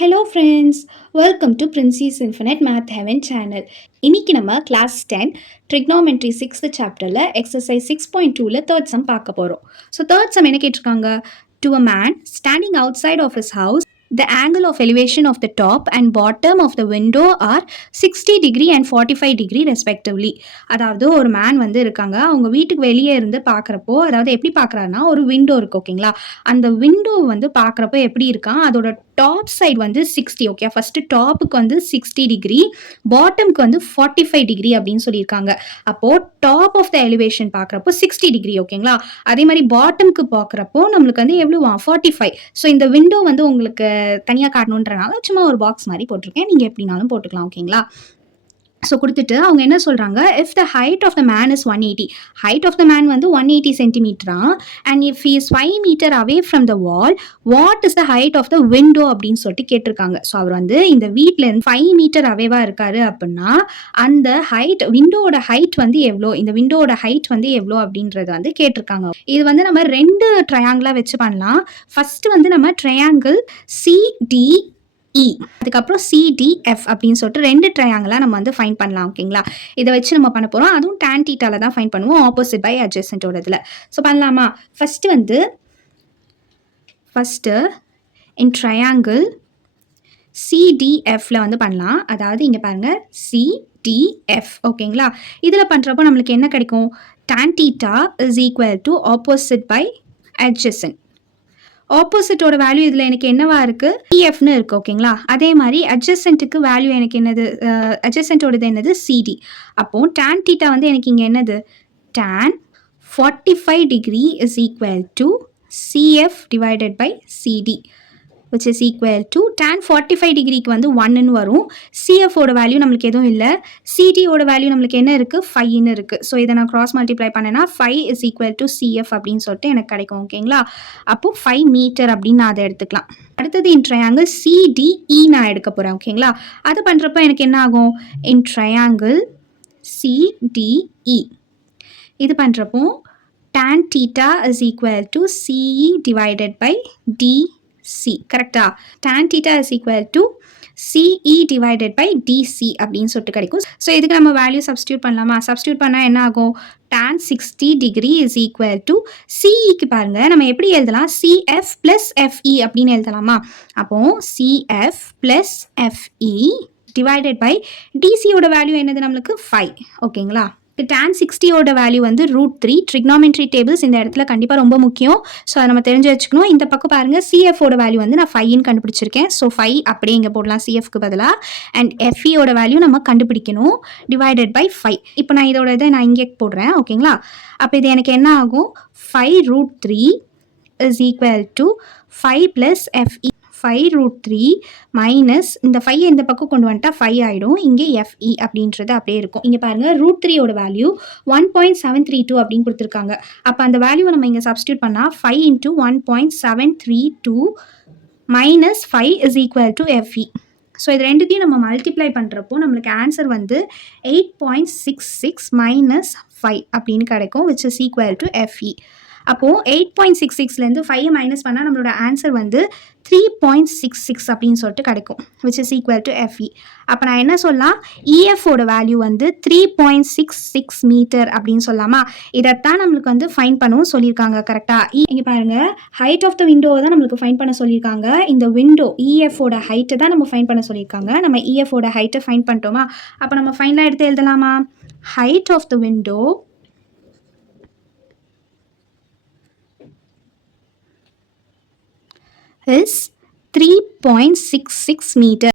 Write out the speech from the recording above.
Hello friends, welcome to princess infinite math heaven channel. இன்னைக்கு நம்ம class 10 trigonometry 6th சாப்டரில் exercise 6.2ல third sum பார்க்க போகிறோம். ஸோ தேர்ட் சம் என்ன கேட்டிருக்காங்க? To a man standing outside of his house the angle of elevation of the top and bottom of the window are 60 degree and 45 degree respectively. அதாவது ஒரு man வந்து இருக்காங்க, அவங்க வீட்டுக்கு வெளியே இருந்து பார்க்குறப்போ, அதாவது எப்படி பார்க்குறாருன்னா, ஒரு விண்டோ இருக்கு ஓகேங்களா? அந்த விண்டோ வந்து பார்க்குறப்போ எப்படி இருக்கான், அதோட டாப் சைடு வந்து 60. ஓகே, ஃபர்ஸ்ட் டாப்புக்கு வந்து 60 டிகிரி, பாட்டம்க்கு வந்து 45 டிகிரி அப்படின்னு சொல்லியிருக்காங்க. அப்போ டாப் ஆஃப் த எலிவேஷன் பார்க்குறப்போ 60 டிகிரி ஓகேங்களா? அதே மாதிரி பாட்டம்க்கு பார்க்குறப்போ நம்மளுக்கு வந்து எவ்வளோ 45. ஸோ இந்த விண்டோ வந்து உங்களுக்கு தனியாக காட்டணுன்றனால சும்மா ஒரு பாக்ஸ் மாதிரி போட்டிருக்கேன், நீங்கள் எப்படினாலும் போட்டுக்கலாம் ஓகேங்களா? ஸோ கொடுத்துட்டு அவங்க என்ன சொல்கிறாங்க, if the height of the man is 180, height of the man வந்து 180 சென்டிமீட்டரா, and if he is 5 metre away from the wall, what is the height of the window அப்படின்னு சொல்லிட்டு கேட்டிருக்காங்க. ஸோ அவர் வந்து இந்த வீட்டிலேருந்து 5 மீட்டர் அவேவா இருக்காரு அப்படின்னா அந்த ஹைட், விண்டோட ஹைட் வந்து எவ்வளோ, இந்த விண்டோட ஹைட் வந்து எவ்வளோ அப்படின்றது வந்து கேட்டிருக்காங்க. இது வந்து நம்ம ரெண்டு ட்ரையாங்கிளாக வச்சு பண்ணலாம். ஃபர்ஸ்ட் வந்து நம்ம ட்ரையாங்கிள் சிடி அதுக்கப்புறம் சிடிஎஃப் அப்படின்னு சொல்லிட்டு ரெண்டு ட்ரையாங்கிளாக நம்ம வந்து ஃபைன் பண்ணலாம் ஓகேங்களா? இதை வச்சு நம்ம பண்ண போகிறோம். அதுவும் tan θ தான் ஃபைன் பண்ணுவோம், ஆப்போசிட் பை அட்ஜசன்ட்டோட இதில். ஸோ பண்ணலாமா? ஃபஸ்ட்டு இன் ட்ரையாங்கிள் சிடிஎஃப்ல வந்து பண்ணலாம். அதாவது இங்கே பாருங்கள், சிடிஎஃப் ஓகேங்களா? இதில் பண்ணுறப்போ நம்மளுக்கு என்ன கிடைக்கும்? tan θ is equal to opposite by adjacent. ஆப்போசிட்டோட வேல்யூ இதில் எனக்கு என்னவா இருக்குது? டிஎஃப்னு இருக்குது ஓகேங்களா? அதே மாதிரி அட்ஜசன்ட்டுக்கு வேல்யூ எனக்கு என்னது? அட்ஜசன்ட்டோடது என்னது? சிடி. அப்போது tan θ வந்து எனக்கு இங்கே என்னது? tan 45 degree is equal to CF divided by CD, which is equal to tan 45 டிகிரிக்கு வந்து 1ன்னு வரும். சிஎஃபோட வேல்யூ நம்மளுக்கு எதுவும் இல்லை, சிடியோட வேல்யூ நம்மளுக்கு என்ன இருக்குது? 5ன்னு இருக்குது. ஸோ இதை நான் கிராஸ் மல்டிப்ளை பண்ணேன்னா 5 இஸ் ஈக்குவல் டு சிஎஃப் அப்படின்னு சொல்லிட்டு எனக்கு கிடைக்கும் ஓகேங்களா? அப்போது 5 மீட்டர் அப்படின்னு நான் அதை எடுத்துக்கலாம். அடுத்தது இன் ட்ரையாங்கிள் சிடிஇ நான் எடுக்க போகிறேன் ஓகேங்களா? அது பண்ணுறப்போ எனக்கு என்ன ஆகும்? இன் ட்ரையாங்கிள் சிடிஇ இது பண்ணுறப்போ tan θ is equal to CE divided by DC. கரெக்டா? tan θ is equal to CE divided by DC அப்படின்னு சொல்லிட்டு கிடைக்கும். ஸோ இதுக்கு நம்ம வேல்யூ சப்ஸ்டியூட் பண்ணலாமா? சப்ஸ்டியூட் பண்ணால் என்ன ஆகும்? tan 60 degree is equal to சிஇக்கு பாருங்கள், நம்ம எப்படி எழுதலாம்? CF ப்ளஸ் FE அப்படின்னு எழுதலாமா? அப்போது CF plus FE divided by டிசியோட வேல்யூ என்னது நம்மளுக்கு? 5 ஓகேங்களா? tan 60யோட வேல்யூ வந்து √3. ட்ரிக்னாமெட்ரி டேபிள்ஸ் இந்த இடத்துல கண்டிப்பாக ரொம்ப முக்கியம். ஸோ அதை நம்ம தெரிஞ்சு வச்சுக்கணும். இந்த பக்கம் பாருங்கள், சிஎஃபோட வேல்யூ வந்து நான் 5ன்னு கண்டுபிடிச்சிருக்கேன். ஸோ 5 அப்படியே இங்கே போடலாம் சிஎஃப்க்கு பதிலாக. அண்ட் எஃப்இயோட வேல்யூ நம்ம கண்டுபிடிக்கணும், டிவைடட் பை 5. இப்போ நான் இதோட இதை நான் இங்கே போடுறேன் ஓகேங்களா? அப்போ இது எனக்கு என்ன ஆகும்? 5√3 is equal to 5 plus FE, 5√3 minus இந்த 5 இந்த பக்கம் கொண்டு வந்துட்டா 5 ஆகிடும். இங்கே FE அப்படின்றது அப்படியே இருக்கும். இங்கே பாருங்கள், √3யோட வேல்யூ 1.732 அப்படின்னு கொடுத்துருக்காங்க. அப்போ அந்த வேல்யூவை நம்ம இங்கே சப்ஸ்டியூட் பண்ணால் 5 into 1.732 minus 5 is equal to FE. So இது ரெண்டுத்தையும் நம்ம மல்டிப்ளை பண்ணுறப்போ நம்மளுக்கு ஆன்சர் வந்து 8.66 மைனஸ் 5 அப்படின்னு கிடைக்கும், which is equal to FE. அப்போது 8.66லேருந்து 5 மைனஸ் பண்ணால் நம்மளோட ஆன்சர் வந்து 3.66 அப்படின்னு சொல்லிட்டு கிடைக்கும், which is equal to FE. அப்போ நான் என்ன சொல்லலாம்? EFோட வேல்யூ வந்து 3.66 மீட்டர் அப்படின்னு சொல்லாமா? இதைத்தான் நம்மளுக்கு வந்து ஃபைன் பண்ணவும் சொல்லியிருக்காங்க கரெக்டாக. இங்கே பாருங்கள், ஹைட் ஆஃப் த விண்டோவை தான் நம்மளுக்கு ஃபைன் பண்ண சொல்லியிருக்காங்க. இந்த விண்டோ EFோட ஹைட்டை தான் நம்ம ஃபைன் பண்ண சொல்லியிருக்காங்க. நம்ம EFோட ஹைட்டை ஃபைன் பண்ணிட்டோமா? அப்போ நம்ம ஃபைனலாக எடுத்து எழுதலாமா? Height of the window is 3.66 meter.